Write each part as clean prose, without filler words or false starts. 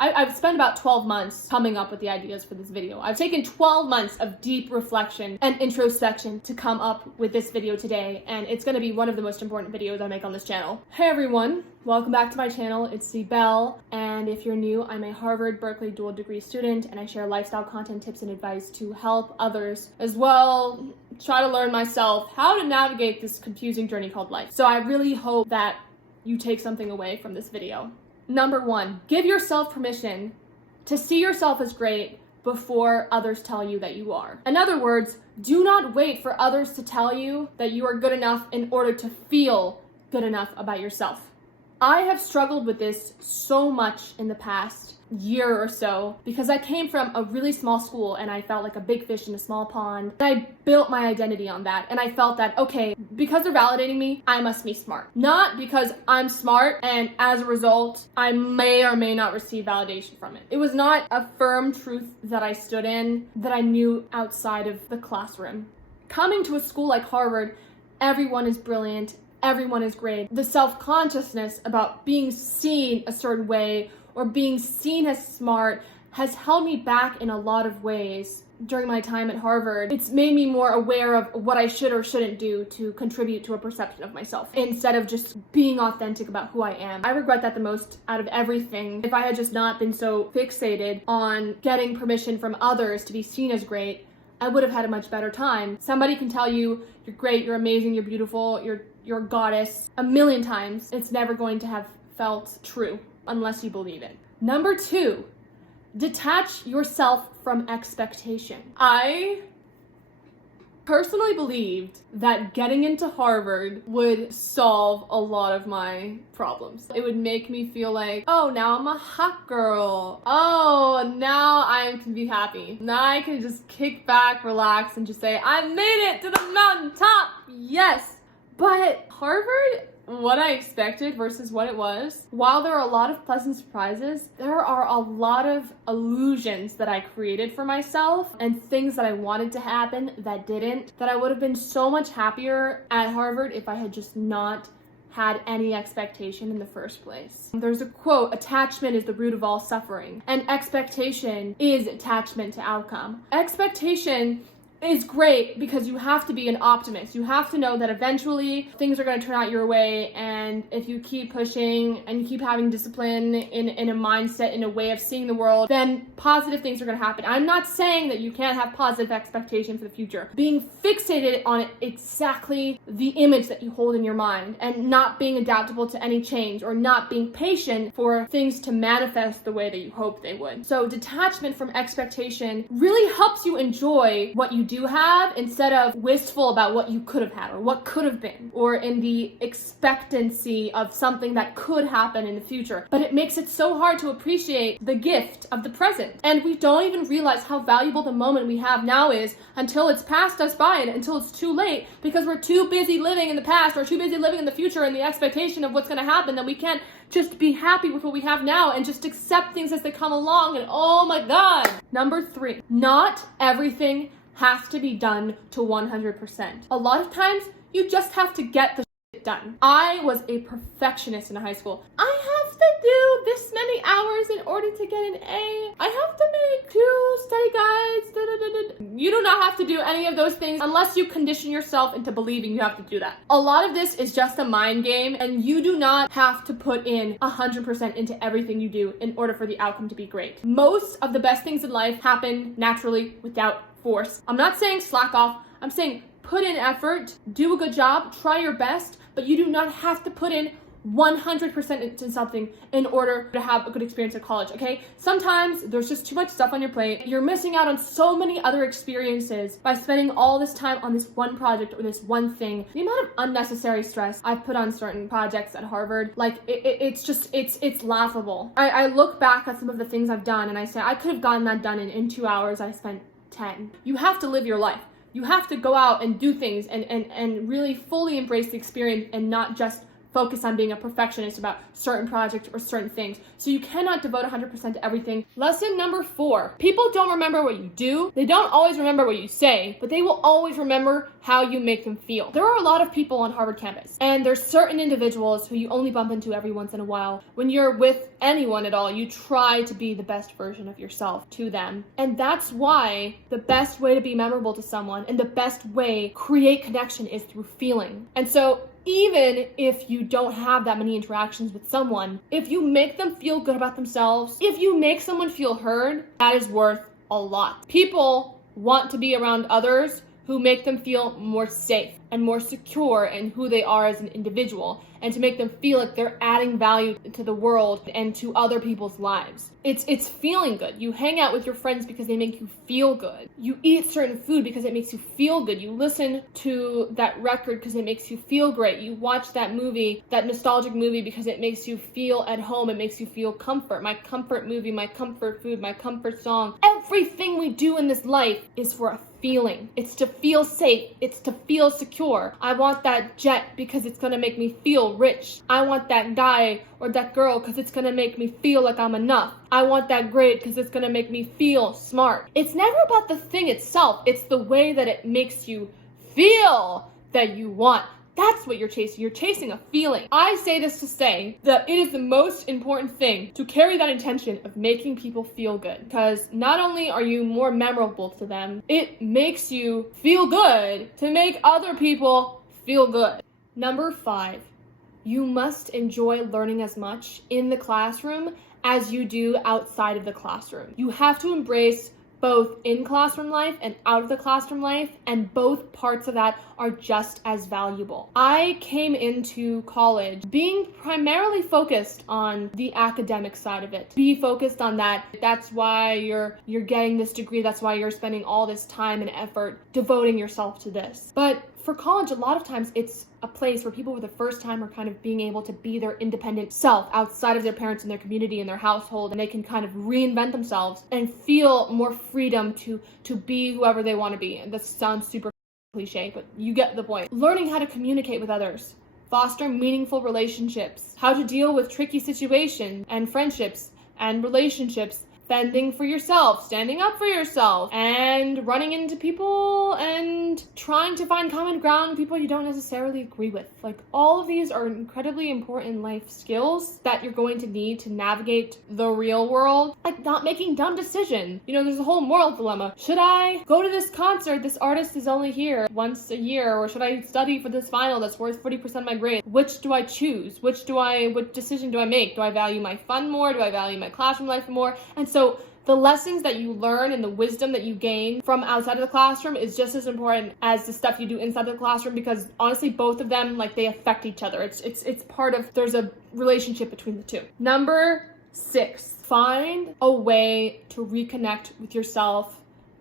I've spent about 12 months coming up with the ideas for this video. I've taken 12 months of deep reflection and introspection to come up with this video today, and it's going to be one of the most important videos I make on this channel. Hey everyone, welcome back to my channel. It's Belle, and if you're new, I'm a Harvard Berkeley dual degree student, and I share lifestyle content, tips, and advice to help others as well try to learn myself how to navigate this confusing journey called life. So I really hope that you take something away from this video. Number one, give yourself permission to see yourself as great before others tell you that you are. In other words, do not wait for others to tell you that you are good enough in order to feel good enough about yourself. I have struggled with this so much in the past year or so because I came from a really small school and I felt like a big fish in a small pond. And I built my identity on that, and I felt that, okay, because they're validating me, I must be smart. Not because I'm smart and as a result, I may or may not receive validation from it. It was not a firm truth that I stood in that I knew outside of the classroom. Coming to a school like Harvard, everyone is brilliant, everyone is great. The self-consciousness about being seen a certain way or being seen as smart has held me back in a lot of ways during my time at Harvard. It's made me more aware of what I should or shouldn't do to contribute to a perception of myself instead of just being authentic about who I am. I regret that the most out of everything. If I had just not been so fixated on getting permission from others to be seen as great, I would have had a much better time. Somebody can tell you you're great, you're amazing, you're beautiful, you're a goddess a million times. It's never going to have felt true unless you believe it. Number two, detach yourself from expectation. I personally believed that getting into Harvard would solve a lot of my problems. It would make me feel like, oh, now I'm a hot girl. Oh, now I can be happy. Now I can just kick back, relax, and just say, I made it to the mountaintop. Yes. But Harvard, what I expected versus what it was, while there are a lot of pleasant surprises, there are a lot of illusions that I created for myself and things that I wanted to happen that didn't, that I would have been so much happier at Harvard if I had just not had any expectation in the first place. There's a quote, attachment is the root of all suffering, and expectation is attachment to outcome. Expectation is great because you have to be an optimist. You have to know that eventually things are going to turn out your way, and if you keep pushing and you keep having discipline in a mindset, in a way of seeing the world, then positive things are going to happen. I'm not saying that you can't have positive expectation for the future. Being fixated on exactly the image that you hold in your mind and not being adaptable to any change or not being patient for things to manifest the way that you hope they would. So detachment from expectation really helps you enjoy what you do have instead of wistful about what you could have had or what could have been, or in the expectancy of something that could happen in the future. But it makes it so hard to appreciate the gift of the present. And we don't even realize how valuable the moment we have now is until it's passed us by and until it's too late, because we're too busy living in the past or too busy living in the future and the expectation of what's going to happen that we can't just be happy with what we have now and just accept things as they come along. And oh my God. Number three, not everything has to be done to 100%. A lot of times, you just have to get the shit done. I was a perfectionist in high school. I have to do this many hours in order to get an A. I have to make 2 study guides. You do not have to do any of those things unless you condition yourself into believing you have to do that. A lot of this is just a mind game, and you do not have to put in 100% into everything you do in order for the outcome to be great. Most of the best things in life happen naturally without force. I'm not saying slack off. I'm saying put in effort, do a good job, try your best, but you do not have to put in 100% into something in order to have a good experience at college, okay? Sometimes there's just too much stuff on your plate. You're missing out on so many other experiences by spending all this time on this one project or this one thing. The amount of unnecessary stress I've put on certain projects at Harvard, like it's laughable. I look back at some of the things I've done and I say, I could have gotten that done in 2 hours. I spent 10. You have to live your life. You have to go out and do things and really fully embrace the experience and not just focus on being a perfectionist about certain projects or certain things. So you cannot devote 100% to everything. Lesson number 4, people don't remember what you do. They don't always remember what you say, but they will always remember how you make them feel. There are a lot of people on Harvard campus, and there's certain individuals who you only bump into every once in a while. When you're with anyone at all, you try to be the best version of yourself to them. And that's why the best way to be memorable to someone and the best way create connection is through feeling. And so even if you don't have that many interactions with someone, if you make them feel good about themselves, if you make someone feel heard, that is worth a lot. People want to be around others who make them feel more safe and more secure in who they are as an individual, and to make them feel like they're adding value to the world and to other people's lives. It's feeling good. You hang out with your friends because they make you feel good. You eat certain food because it makes you feel good. You listen to that record because it makes you feel great. You watch that movie, that nostalgic movie, because it makes you feel at home. It makes you feel comfort. My comfort movie, my comfort food, my comfort song. Everything we do in this life is for a feeling. It's to feel safe. It's to feel secure. I want that jet because it's going to make me feel rich. I want that guy or that girl because it's going to make me feel like I'm enough. I want that grade because it's going to make me feel smart. It's never about the thing itself. It's the way that it makes you feel that you want. That's what you're chasing. You're chasing a feeling. I say this to say that it is the most important thing to carry that intention of making people feel good. Because not only are you more memorable to them, it makes you feel good to make other people feel good. Number 5, you must enjoy learning as much in the classroom as you do outside of the classroom. You have to embrace both in classroom life and out of the classroom life, and both parts of that are just as valuable. I came into college being primarily focused on the academic side of it. Be focused on that. That's why you're getting this degree. That's why you're spending all this time and effort devoting yourself to this. But for college, a lot of times it's a place where people for the first time are kind of being able to be their independent self outside of their parents and their community and their household, and they can kind of reinvent themselves and feel more freedom to be whoever they want to be. And this sounds super cliche, but you get the point. Learning how to communicate with others, foster meaningful relationships, how to deal with tricky situations and friendships and relationships, fending for yourself, standing up for yourself, and running into people and trying to find common ground with people you don't necessarily agree with. Like, all of these are incredibly important life skills that you're going to need to navigate the real world. Like, not making dumb decisions. You know, there's a whole moral dilemma. Should I go to this concert? This artist is only here once a year. Or should I study for this final that's worth 40% of my grade? Which do I choose? What decision do I make? Do I value my fun more? Do I value my classroom life more? And so the lessons that you learn and the wisdom that you gain from outside of the classroom is just as important as the stuff you do inside the classroom, because honestly, both of them, like, they affect each other. It's part of, there's a relationship between the two. Number 6, find a way to reconnect with yourself,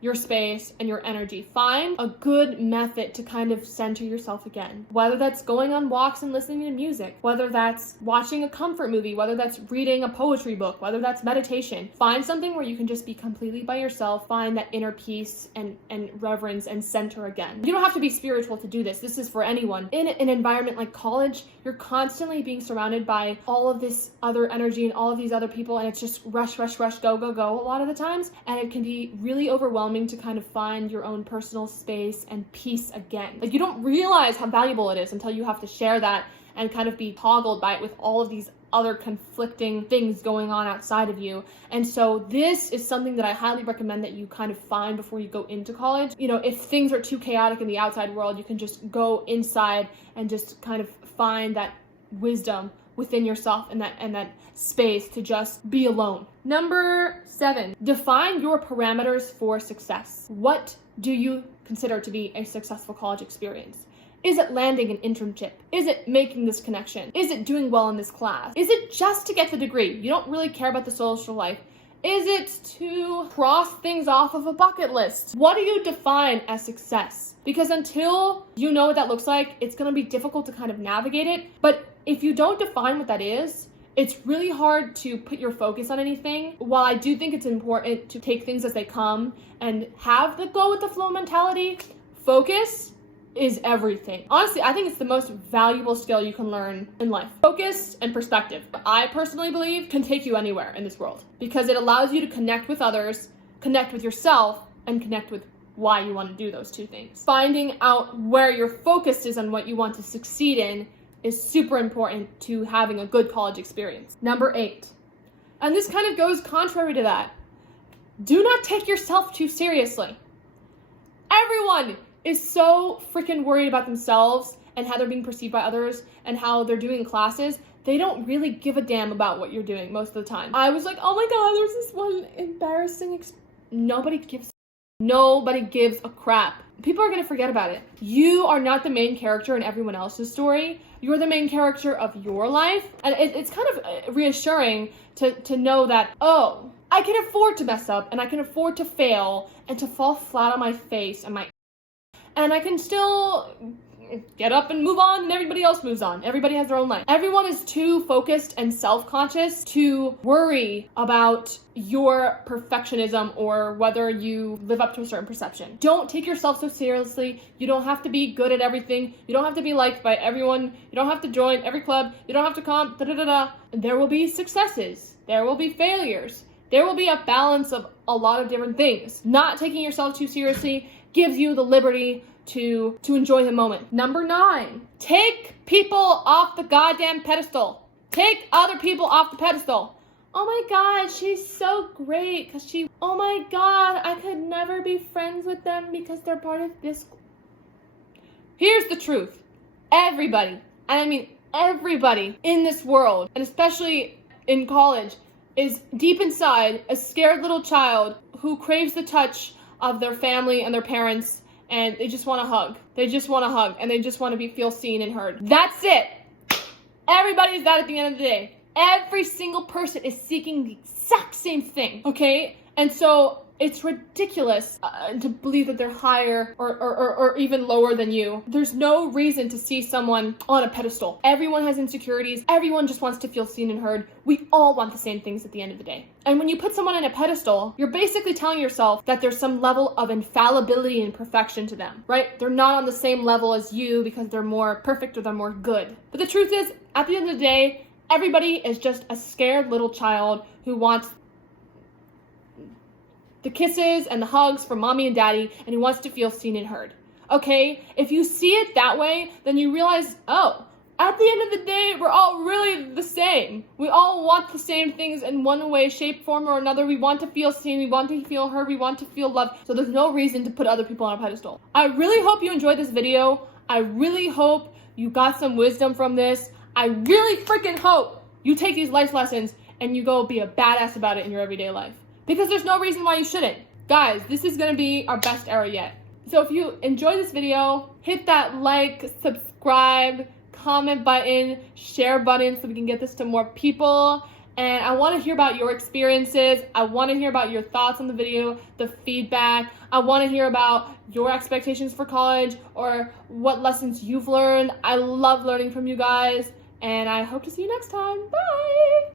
your space, and your energy. Find a good method to kind of center yourself again. Whether that's going on walks and listening to music, whether that's watching a comfort movie, whether that's reading a poetry book, whether that's meditation. Find something where you can just be completely by yourself, find that inner peace and reverence and center again. You don't have to be spiritual to do this. This is for anyone. In an environment like college, you're constantly being surrounded by all of this other energy and all of these other people, and it's just rush, go a lot of the times, and it can be really overwhelming to kind of find your own personal space and peace again. Like, you don't realize how valuable it is until you have to share that and kind of be toggled by it with all of these other conflicting things going on outside of you. And so this is something that I highly recommend that you kind of find before you go into college. You know, if things are too chaotic in the outside world, you can just go inside and just kind of find that wisdom within yourself and that space to just be alone. Number 7, define your parameters for success. What do you consider to be a successful college experience? Is it landing an internship? Is it making this connection? Is it doing well in this class? Is it just to get the degree? You don't really care about the social life. Is it to cross things off of a bucket list? What do you define as success? Because until you know what that looks like, it's going to be difficult to kind of navigate it. But if you don't define what that is, it's really hard to put your focus on anything. While I do think it's important to take things as they come and have the go with the flow mentality, focus is everything. Honestly, I think it's the most valuable skill you can learn in life. Focus and perspective, I personally believe, can take you anywhere in this world because it allows you to connect with others, connect with yourself, and connect with why you want to do those two things. Finding out where your focus is on what you want to succeed in is super important to having a good college experience. Number 8, and this kind of goes contrary to that, do not take yourself too seriously. Everyone is so freaking worried about themselves and how they're being perceived by others and how they're doing classes. They don't really give a damn about what you're doing most of the time. I was like, oh my God, there's this one embarrassing Nobody gives a crap. People are going to forget about it. You are not the main character in everyone else's story. You're the main character of your life. And it's kind of reassuring to know that, oh, I can afford to mess up and I can afford to fail and to fall flat on my face and I can still get up and move on, and everybody else moves on. Everybody has their own life. Everyone is too focused and self-conscious to worry about your perfectionism or whether you live up to a certain perception. Don't take yourself so seriously. You don't have to be good at everything. You don't have to be liked by everyone. You don't have to join every club. You don't have to comp, There will be successes. There will be failures. There will be a balance of a lot of different things. Not taking yourself too seriously gives you the liberty to enjoy the moment. Number 9, take people off the goddamn pedestal. Take other people off the pedestal. Oh my God, she's so great oh my God, I could never be friends with them because they're part of this. Here's the truth. Everybody, and I mean everybody in this world, and especially in college, is deep inside a scared little child who craves the touch of their family and their parents, and they just want to hug. They just want to hug, and they just want to feel seen and heard. That's it. Everybody's that at the end of the day. Every single person is seeking the exact same thing, okay? And so it's ridiculous to believe that they're higher or even lower than you. There's no reason to see someone on a pedestal. Everyone has insecurities. Everyone just wants to feel seen and heard. We all want the same things at the end of the day. And when you put someone on a pedestal, you're basically telling yourself that there's some level of infallibility and perfection to them, right? They're not on the same level as you because they're more perfect or they're more good. But the truth is, at the end of the day, everybody is just a scared little child who wants the kisses and the hugs from mommy and daddy, and who wants to feel seen and heard. Okay? If you see it that way, then you realize, oh, at the end of the day, we're all really the same. We all want the same things in one way, shape, form, or another. We want to feel seen, we want to feel heard, we want to feel loved. So there's no reason to put other people on a pedestal. I really hope you enjoyed this video. I really hope you got some wisdom from this. I really freaking hope you take these life lessons and you go be a badass about it in your everyday life. Because there's no reason why you shouldn't. Guys, this is gonna be our best era yet. So if you enjoyed this video, hit that like, subscribe, comment button, share button so we can get this to more people. And I wanna hear about your experiences. I wanna hear about your thoughts on the video, the feedback. I wanna hear about your expectations for college or what lessons you've learned. I love learning from you guys, and I hope to see you next time. Bye!